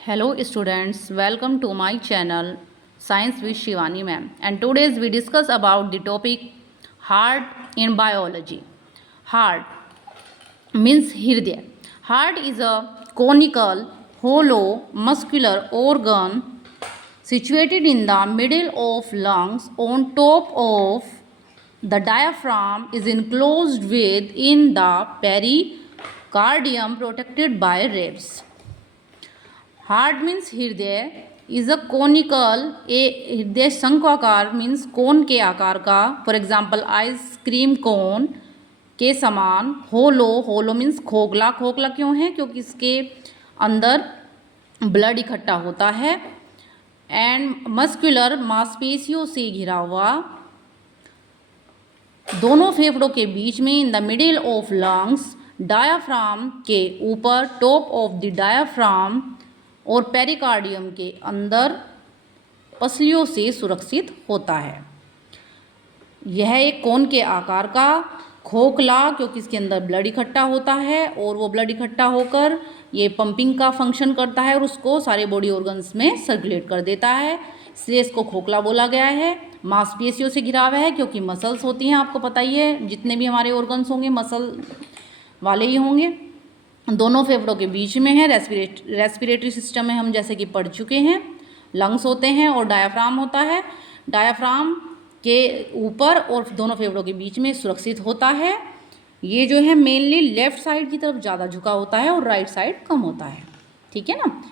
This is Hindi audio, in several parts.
Hello students, welcome to my channel Science with Shivani ma'am, and today's we discuss about the topic heart in biology. Heart means Hridaya. Heart is a conical, hollow, muscular organ situated in the middle of lungs on top of the diaphragm, is enclosed within the pericardium protected by ribs. Heart means हृदय इज अ कोनिकल हृदय शंक्वाकार मीन्स कोन के आकार का, फॉर एग्जाम्पल आइसक्रीम कोन के समान। होलो मीन्स खोखला। खोखला क्यों है? क्योंकि इसके अंदर ब्लड इकट्ठा होता है। एंड मस्कुलर मांसपेशियों से घिरा हुआ, दोनों फेफड़ों के बीच में, in the middle of lungs, diaphragm के ऊपर, टॉप ऑफ द डायाफ्राम, और पेरिकार्डियम के अंदर पसलियों से सुरक्षित होता है। यह एक कोन के आकार का, खोखला क्योंकि इसके अंदर ब्लड इकट्ठा होता है, और वो ब्लड इकट्ठा होकर ये पंपिंग का फंक्शन करता है और उसको सारे बॉडी ऑर्गन्स में सर्कुलेट कर देता है, इसलिए इसको खोखला बोला गया है। मांसपेशियों से घिरा हुआ है क्योंकि मसल्स होती हैं, आपको पता ही है, जितने भी हमारे ऑर्गन्स होंगे मसल वाले ही होंगे। दोनों फेफड़ों के बीच में है। रेस्पिरेटरी सिस्टम में हम जैसे कि पढ़ चुके हैं, लंग्स होते हैं और डायाफ्राम होता है। डायाफ्राम के ऊपर और दोनों फेफड़ों के बीच में सुरक्षित होता है। ये जो है मेनली लेफ्ट साइड की तरफ ज़्यादा झुका होता है और राइट साइड कम होता है, ठीक है ना।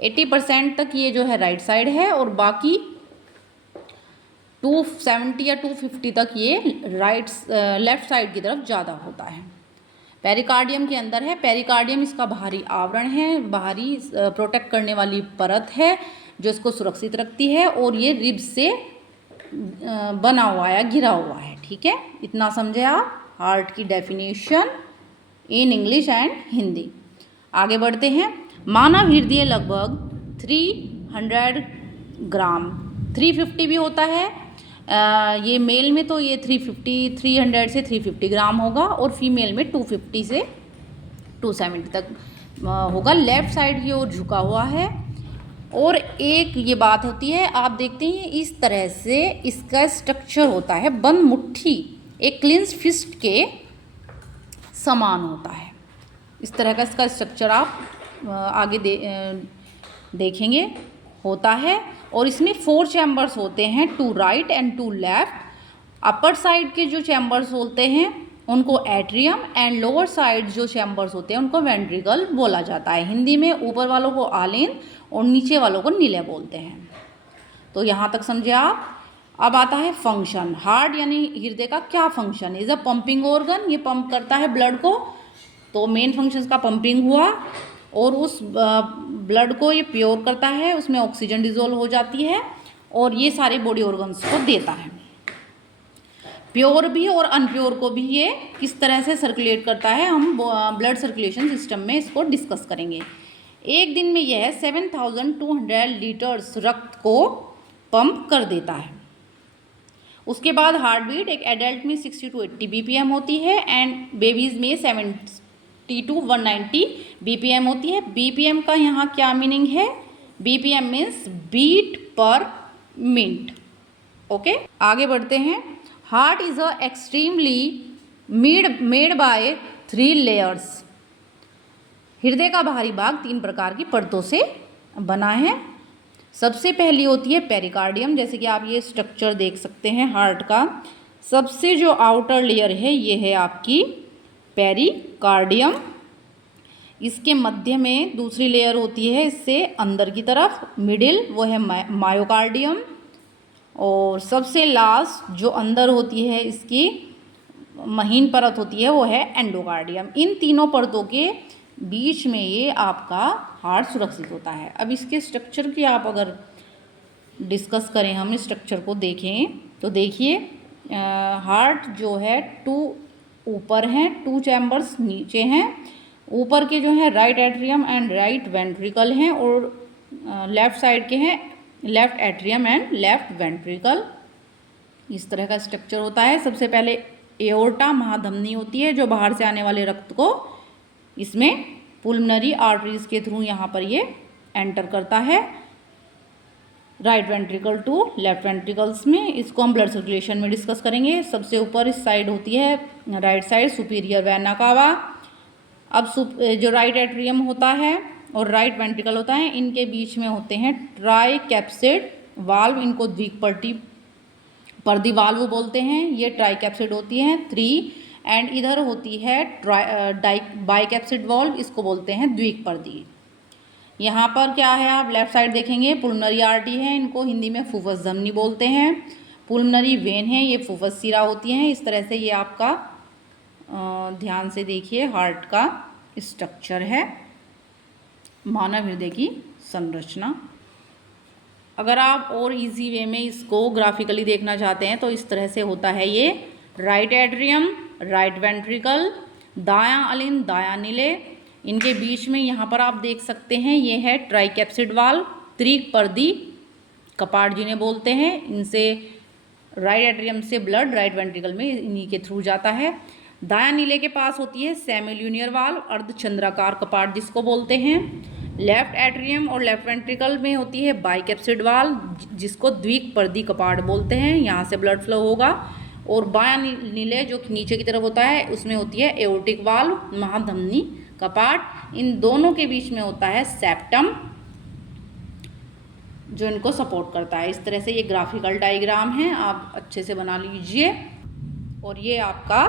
80% तक ये जो है राइट साइड है और बाकी 270 या 250 तक ये लेफ्ट साइड की तरफ ज़्यादा होता है। पेरिकार्डियम के अंदर है। पेरिकार्डियम इसका बाहरी आवरण है, बाहरी प्रोटेक्ट करने वाली परत है जो इसको सुरक्षित रखती है, और ये रिब्स से बना हुआ है, घिरा हुआ है, ठीक है। इतना समझे आप हार्ट की definition in English and Hindi. आगे बढ़ते हैं। मानव हृदय लगभग 300 ग्राम, 350 भी होता है। ये मेल में तो ये 300 से 350 ग्राम होगा, और फीमेल में 250 से 270 तक होगा। लेफ्ट साइड की ओर झुका हुआ है। और एक ये बात होती है, आप देखते हैं इस तरह से इसका स्ट्रक्चर होता है, बंद मुट्ठी, एक क्लिंच फिस्ट के समान होता है। इस तरह का इसका स्ट्रक्चर आप आगे देखेंगे होता है। और इसमें 4 चैम्बर्स होते हैं, 2 right and 2 left. Upper side के जो चैम्बर्स होते हैं उनको एट्रियम, एंड लोअर साइड जो चैम्बर्स होते हैं उनको वेंट्रिकल बोला जाता है। हिंदी में ऊपर वालों को आलेन और नीचे वालों को नीले बोलते हैं। तो यहाँ तक समझे आप। अब आता है फंक्शन। हार्ट यानी हृदय का क्या फंक्शन है? इज अ पंपिंग ऑर्गन, ये पंप करता है ब्लड को। तो मेन फंक्शन का पंपिंग हुआ, और उस ब्लड को ये प्योर करता है, उसमें ऑक्सीजन डिजोल्व हो जाती है और ये सारे बॉडी ऑर्गन्स को देता है। प्योर भी और अनप्योर को भी ये किस तरह से सर्कुलेट करता है, हम ब्लड सर्कुलेशन सिस्टम में इसको डिस्कस करेंगे। एक दिन में यह 7200 लीटर्स रक्त को पंप कर देता है। उसके बाद हार्ट बीट एक एडल्ट में 60 to 80 BPM होती है, एंड बेबीज़ में 70 to 190 BPM होती है। BPM का यहाँ क्या मीनिंग है? BPM means beat per minute. Okay, आगे बढ़ते हैं। Heart is a extremely made by 3 layers. हृदय का बाहरी भाग 3 प्रकार की परतों से बना है। सबसे पहली होती है पेरिकार्डियम, जैसे कि आप ये स्ट्रक्चर देख सकते हैं हार्ट का। सबसे जो आउटर लेयर है ये है आपकी पेरिकार्डियम। इसके मध्य में दूसरी लेयर होती है इससे अंदर की तरफ, मिडिल, वो है मायोकार्डियम। और सबसे लास्ट जो अंदर होती है इसकी महीन परत होती है वो है एंडोकार्डियम। इन तीनों परतों के बीच में ये आपका हार्ट सुरक्षित होता है। अब इसके स्ट्रक्चर की आप अगर डिस्कस करें, हम इस स्ट्रक्चर को देखें तो देखिए, हार्ट जो है 2 ऊपर हैं, 2 चैम्बर्स नीचे हैं। ऊपर के जो हैं right atrium and right ventricle हैं, और लेफ्ट साइड के हैं left atrium and left ventricle. इस तरह का स्ट्रक्चर होता है। सबसे पहले एओर्टा महाधमनी होती है जो बाहर से आने वाले रक्त को इसमें पुल्मनरी आर्टरीज के थ्रू यहाँ पर ये एंटर करता है right ventricle to left ventricles में। इसको हम ब्लड सर्कुलेशन में डिस्कस करेंगे। सबसे ऊपर इस साइड होती है right side superior vena cava. अब जो राइट एट्रियम होता है और राइट वेंट्रिकल होता है, इनके बीच में होते हैं ट्राई कैप्सिड वाल्व, इनको द्विपर्दी वाल्व बोलते हैं। ये ट्राई कैप्सिड होती हैं 3, एंड इधर होती है बाई कैप्सिड वाल्व, इसको बोलते हैं द्विपर्दी। यहाँ पर क्या है, आप लेफ्ट साइड देखेंगे पुल्मनरी आर्टरी है, इनको हिंदी में फुफ्फुस धमनी बोलते हैं। पुल्मनरी वेन है, ये फुफ्फुस सिरा होती हैं। इस तरह से ये आपका ध्यान से देखिए हार्ट का स्ट्रक्चर है, मानव हृदय की संरचना। अगर आप और इजी वे में इसको ग्राफिकली देखना चाहते हैं तो इस तरह से होता है ये राइट एट्रियम, राइट वेंट्रिकल, दायां अलिंद, दायां नीले, इनके बीच में यहाँ पर आप देख सकते हैं ये है ट्राइकैप्सिड वाल्व, त्रिपर्दी कपाट जिन्हें बोलते हैं। इनसे राइट एट्रियम से ब्लड राइट वेंट्रिकल में इन्हीं के थ्रू जाता है। दायां नीले के पास होती है सेमिल्यूनियर वाल्व, अर्धचंद्राकार कपाट जिसको बोलते हैं। लेफ्ट एट्रियम और लेफ्ट वेंट्रिकल में होती है बाइकैप्सिड वाल्व, जिसको द्विपर्दी कपाट बोलते हैं, यहाँ से ब्लड फ्लो होगा। और बायां नीले जो नीचे की तरफ होता है उसमें होती है एओर्टिक वाल्व, महाधमनी कपाट। इन दोनों के बीच में होता है सेप्टम जो इनको सपोर्ट करता है। इस तरह से ये ग्राफिकल डायग्राम है, आप अच्छे से बना लीजिए। और ये आपका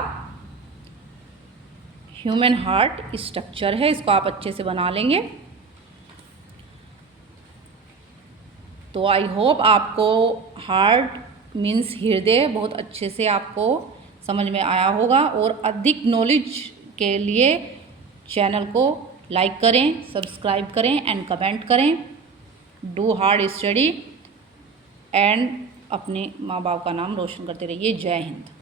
ह्यूमन हार्ट स्ट्रक्चर है, इसको आप अच्छे से बना लेंगे। तो आई होप आपको हार्ट मीन्स हृदय बहुत अच्छे से आपको समझ में आया होगा। और अधिक नॉलेज के लिए चैनल को लाइक करें, सब्सक्राइब करें एंड कमेंट करें। डू हार्ड स्टडी एंड अपने माँ बाप का नाम रोशन करते रहिए। जय हिंद।